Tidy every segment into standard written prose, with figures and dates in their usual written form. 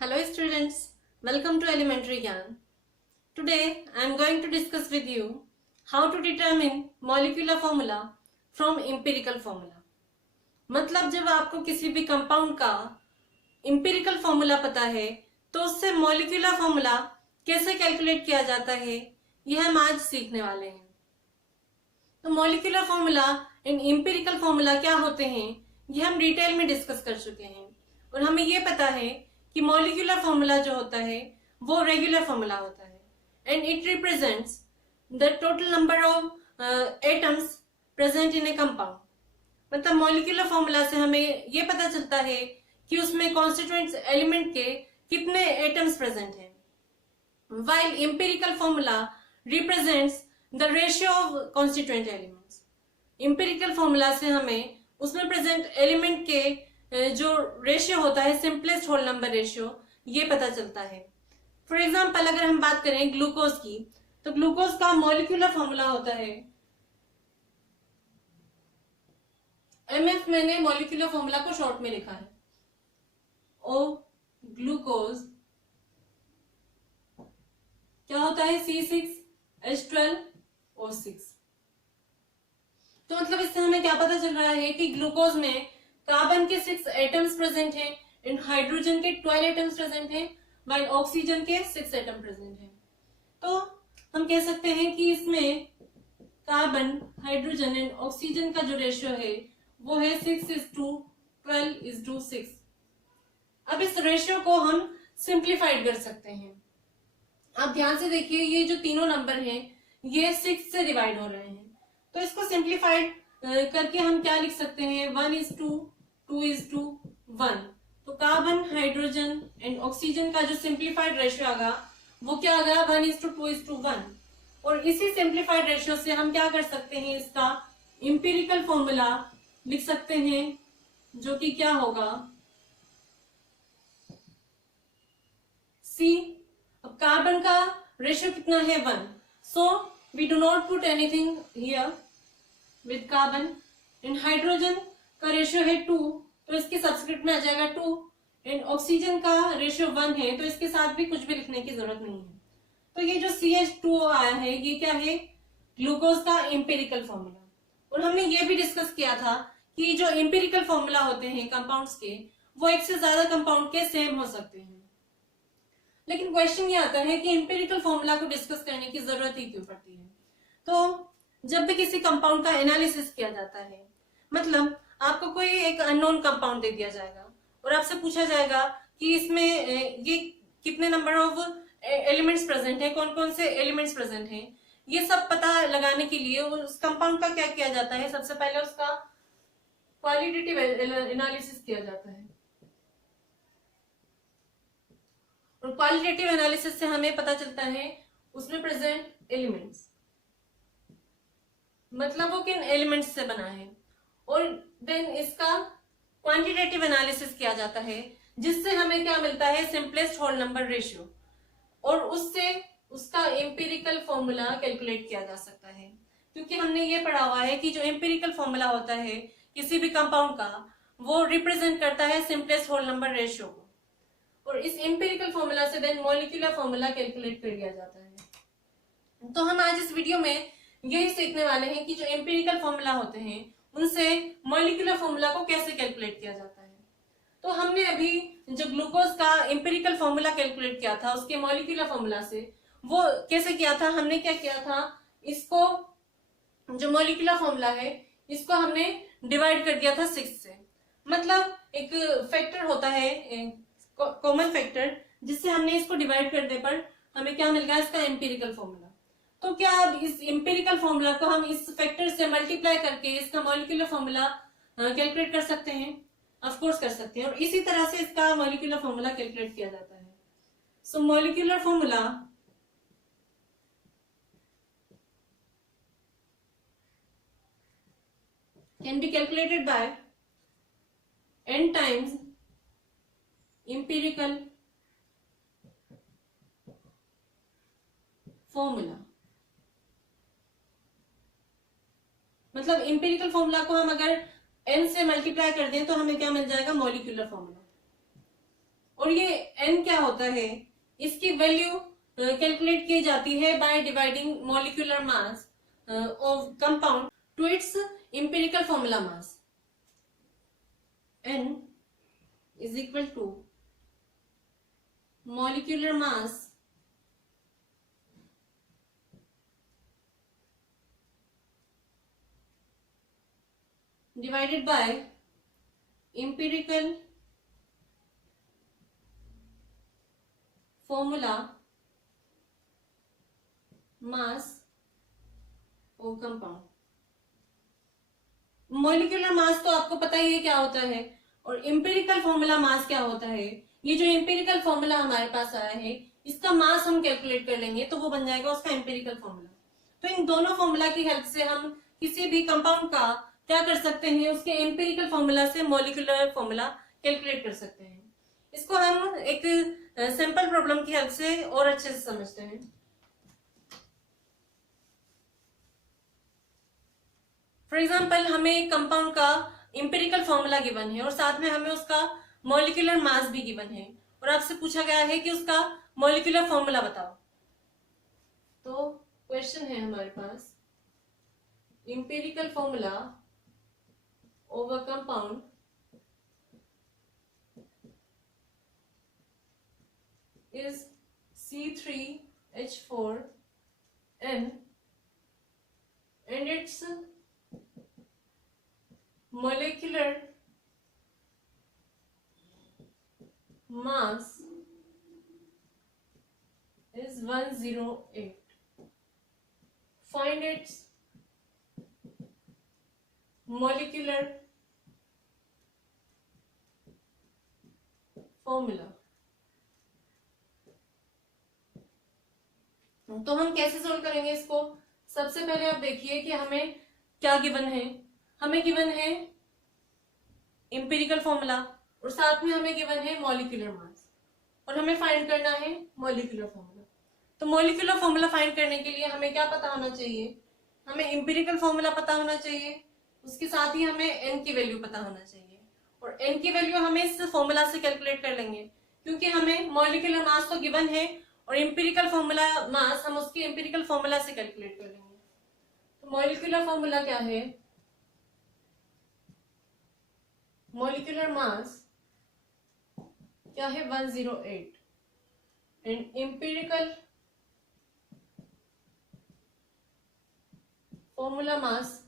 Hello students, welcome to Elementary Gyan. Today I am going to discuss with you how to determine molecular formula from empirical formula. मतलब जब आपको किसी भी compound का empirical formula पता है तो उससे molecular formula कैसे कैलकुलेट किया जाता है यह हम आज सीखने वाले हैं। तो molecular formula and empirical formula क्या होते हैं यह हम डिटेल में डिस्कस कर चुके हैं और हमें यह पता है कि मॉलिक्यूलर फॉर्मूला जो होता है वो रेगुलर फॉर्मूला होता है and it represents the total number of atoms present in A compound. मतलब मॉलिक्यूलर फॉर्मूला से हमें ये पता चलता है कि उसमें कॉन्स्टिट्यूएंट एलिमेंट के कितने एटम्स प्रेजेंट हैं, while empirical formula represents the ratio of constituent elements. Empirical formula से हमें उसमें प्रेजेंट एलिमेंट के जो रेशियो होता है सिंपलेस्ट होल नंबर रेशियो ये पता चलता है। फॉर एग्जांपल अगर हम बात करें ग्लूकोज की तो ग्लूकोज का मॉलिक्यूलर फॉर्मूला होता है MF। मैंने मॉलिक्यूलर फॉर्मूला को शॉर्ट में लिखा है ओ ग्लूकोज क्या होता है C6H12O6। तो मतलब इससे हमें क्या पता चल रहा है कि ग्लूकोज में कार्बन के 6 एटम्स प्रेजेंट हैं एंड हाइड्रोजन के 12 एटम्स प्रेजेंट हैं व्हाइल ऑक्सीजन के 6 एटम प्रेजेंट हैं। तो हम कह सकते हैं कि इसमें कार्बन हाइड्रोजन एंड ऑक्सीजन का जो रेशियो है वो है 6:12:6। अब इस रेशियो को हम सिंप्लीफाइड कर सकते हैं। आप ध्यान से देखिए ये जो तीनों नंबर हैं ये 6 से डिवाइड हो रहे हैं तो इसको सिंप्लीफाइड करके हम क्या लिख सकते हैं 1:2:1। तो कार्बन हाइड्रोजन एंड ऑक्सीजन का जो सिंप्लीफाइड रेशियो आगा वो क्या आ गया 1:2:1। और इसी सिंप्लीफाइड रेशियो से हम क्या कर सकते हैं इसका इंपिरिकल फॉर्मूला लिख सकते हैं जो कि क्या होगा C। अब कार्बन का रेशियो कितना है 1, so we do not put anything here with carbon. And hydrogen का रेशियो है 2 तो इसके सब्सक्रिप्ट में आ जाएगा 2 एंड ऑक्सीजन का रेशियो 1 है तो इसके साथ भी कुछ भी लिखने की जरूरत नहीं है। तो ये जो CH2O आया है ये क्या है ग्लूकोज का एम्पिरिकल फॉर्मूला। और हमने ये भी डिस्कस किया था कि जो एम्पिरिकल फॉर्मूला होते हैं कंपाउंड्स के वो एक से ज्यादा कंपाउंड के सेम हो सकते हैं। लेकिन क्वेश्चन ये आता है कि एम्पिरिकल फॉर्मूला को डिस्कस करने की जरूरत ही क्यों पड़ती है। तो जब भी किसी कंपाउंड का एनालिसिस किया जाता है मतलब आपको कोई एक अननोन कंपाउंड दे दिया जाएगा और आपसे पूछा जाएगा कि इसमें ये कितने नंबर ऑफ एलिमेंट्स प्रेजेंट है, कौन कौन से एलिमेंट्स प्रेजेंट हैं, ये सब पता लगाने के लिए उस कंपाउंड का क्या किया जाता है सबसे पहले उसका क्वालिटेटिव एनालिसिस किया जाता है। और क्वालिटेटिव एनालिसिस से हमें पता चलता है उसमें प्रेजेंट एलिमेंट्स मतलब वो किन एलिमेंट्स से बना है। और देन इसका क्वांटिटेटिव एनालिसिस किया जाता है जिससे हमें क्या मिलता है सिंपलेस्ट होल नंबर रेशियो और उससे उसका एम्पिरिकल फॉर्मूला कैलकुलेट किया जा सकता है। क्योंकि हमने ये पढ़ा हुआ है कि जो एम्पिरिकल फॉर्मूला होता है किसी भी कंपाउंड का वो रिप्रेजेंट करता है सिंपलेस्ट होल नंबर रेशियो को और इस एम्पिरिकल फॉर्मूला से देन मॉलिक्यूलर फॉर्मूला कैलकुलेट कर दिया जाता है। तो हम आज इस वीडियो में यही सीखने वाले हैं कि जो एम्पिरिकल फॉर्मूला होते हैं उनसे मॉलिक्यूलर फॉर्मूला को कैसे कैलकुलेट किया जाता है। तो हमने अभी जो ग्लूकोज का एम्पिरिकल फॉर्मूला कैलकुलेट किया था उसके मॉलिक्यूलर फॉर्मूला से वो कैसे किया था, हमने क्या किया था इसको जो मॉलिक्यूलर फॉर्मूला है इसको हमने डिवाइड कर दिया था 6 से। मतलब एक फैक्टर होता है कॉमन फैक्टर जिससे हमने इसको डिवाइड करने पर हमें क्या मिल गया इसका एम्पिरिकल फॉर्मूला। तो क्या अब इस एम्पिरिकल फॉर्मूला को हम इस फैक्टर से मल्टीप्लाई करके इसका मॉलिक्यूलर फॉर्मूला कैलकुलेट कर सकते हैं? ऑफ कोर्स कर सकते हैं। और इसी तरह से इसका मॉलिक्यूलर फॉर्मूला कैलकुलेट किया जाता है। So molecular formula can be calculated by n times empirical formula. मतलब इंपेरिकल फॉर्मूला को हम अगर n से मल्टीप्लाई कर दें तो हमें क्या मिल जाएगा, मॉलिक्यूलर फॉर्मूला। और ये n क्या होता है, इसकी वैल्यू कैलकुलेट की जाती है by dividing molecular mass of compound to its empirical formula mass. n is equal to molecular mass divided by empirical formula mass of compound. Molecular mass तो आपको पता ही है क्या होता है, और एम्पिरिकल फॉर्मूला मास क्या होता है. ये जो एम्पिरिकल फॉर्मूला हमारे पास आया है, इसका मास हम कैलकुलेट कर लेंगे तो वो बन जाएगा उसका एम्पिरिकल फॉर्मूला. तो इन दोनों फॉर्मूला की हेल्प से हम किसी भी कंपाउंड का क्या कर सकते हैं, उसके एम्पिरिकल फॉर्मूला से मॉलिक्यूलर फॉर्मूला कैलकुलेट कर सकते हैं. इसको हम एक सिंपल प्रॉब्लम की हेल्प से और अच्छे से समझते हैं. फॉर एग्जाम्पल, हमें एक कंपाउंड का एम्पिरिकल फॉर्मूला गिवन है और साथ में हमें उसका मॉलिक्यूलर मास भी गिवन है, और आपसे पूछा गया है कि उसका मॉलिक्यूलर फॉर्मूला बताओ. तो क्वेश्चन है हमारे पास, empirical formula of a compound is C3H4n and its molecular mass is 108. Find its molecular formula. तो हम कैसे सोल्व करेंगे इसको. सबसे पहले आप देखिए कि हमें क्या गिवन है. हमें गिवन है एम्पिरिकल फॉर्मूला और साथ में हमें गिवन है मॉलिक्यूलर मास, और हमें फाइंड करना है मॉलिक्यूलर फॉर्मूला. तो मॉलिक्यूलर फॉर्मूला फाइंड करने के लिए हमें क्या पता होना चाहिए, हमें एम्पिरिकल फॉर्मूला पता होना चाहिए, उसके साथ ही हमें n की वैल्यू पता होना चाहिए, और n की वैल्यू हमें इस फॉर्मूला से कैलकुलेट कर लेंगे, क्योंकि हमें मॉलिक्यूलर मास तो गिवन है और एम्पिरिकल फॉर्मूला मास हम उसके एम्पिरिकल फॉर्मूला से कैलकुलेट कर लेंगे. तो मॉलिक्यूलर फॉर्मूला क्या है, मॉलिक्यूलर मास क्या है 108 एंड एम्पिरिकल फॉर्मूला मास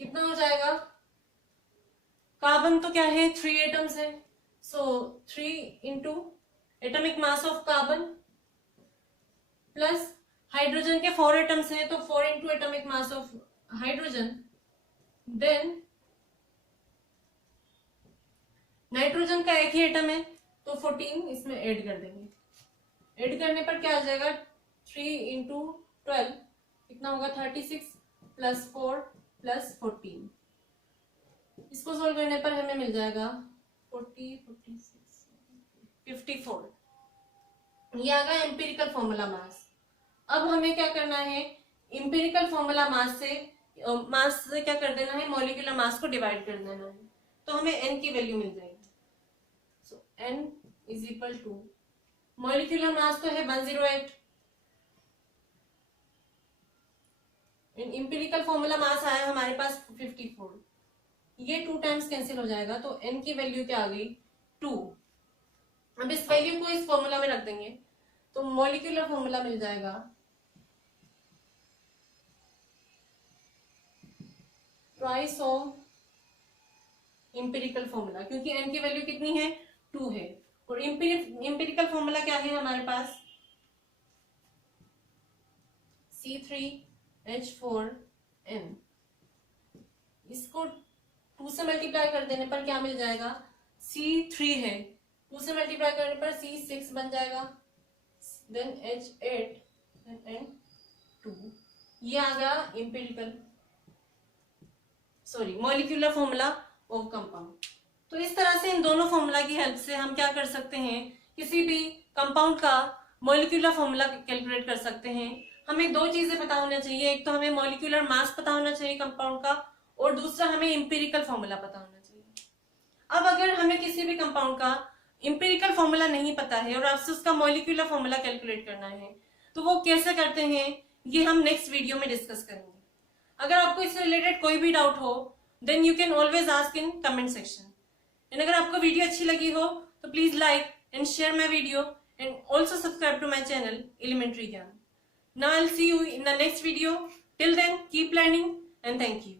कितना हो जाएगा. कार्बन तो क्या है 3 एटम्स है, so 3 into atomic mass of carbon plus hydrogen के 4 एटम्स हैं तो 4 into atomic mass of hydrogen, then nitrogen का एक ही एटम है तो 14 इसमें ऐड कर देंगे. ऐड करने पर क्या आ जाएगा 3 इंटू 12 कितना होगा 36 प्लस 4 प्लस 14. इसको सोल्व करने पर हमें मिल जाएगा 40 46 54. ये आ गया एम्पिरिकल फॉर्मूला मास. अब हमें क्या करना है, एम्पिरिकल फॉर्मूला मास से क्या कर देना है, मॉलिक्यूलर मास को डिवाइड कर देना है, तो हमें n की वैल्यू मिल जाएगी. So n is equal to molecular mass तो है 108 एंड एम्पिरिकल फॉर्मूला मास आया हमारे पास 54. ये 2 टाइम्स कैंसिल हो जाएगा तो n की वैल्यू क्या आ गई 2. अब इस वैल्यू को इस फॉर्मूला में रख देंगे तो मॉलिक्यूलर फॉर्मूला मिल जाएगा ट्वाइस ऑफ एम्पिरिकल फॉर्मूला, क्योंकि n की वैल्यू कितनी है 2 है, और एम्पिरिकल फॉर्मूला क्या है हमारे पास C3H4n. इसको 2 से मल्टीप्लाई कर देने पर क्या मिल जाएगा, C3 है 2 से मल्टीप्लाई करने पर C6 बन जाएगा, देन H8 एंड 2. ये आ गया empirical molecular formula of compound. तो इस तरह से इन दोनों फॉर्मूला की हेल्प से हम क्या कर सकते हैं, किसी भी कंपाउंड का मॉलिक्यूलर फॉर्मूला कैलकुलेट कर सकते हैं. हमें 2 चीजें पता होना चाहिए, एक तो हमें मॉलिक्यूलर मास पता होना चाहिए कंपाउंड का, और दूसरा हमें एम्पिरिकल फॉर्मूला पता होना चाहिए. अब अगर हमें किसी भी कंपाउंड का इंपेरिकल फॉर्मूला नहीं पता है और आपसे उसका मॉलिक्यूलर फॉर्मूला कैलकुलेट करना है तो वो कैसे करते हैं ये हम नेक्स्ट वीडियो में डिस्कस करेंगे। अगर आपको इससे रिलेटेड कोई भी डाउट हो then you can always ask in comment section. And अगर आपको वीडियो अच्छी लगी हो तो please like and share my video and also subscribe to my channel Elementary Gyan. Now I'll see you in the next video. Till then, keep learning and thank you.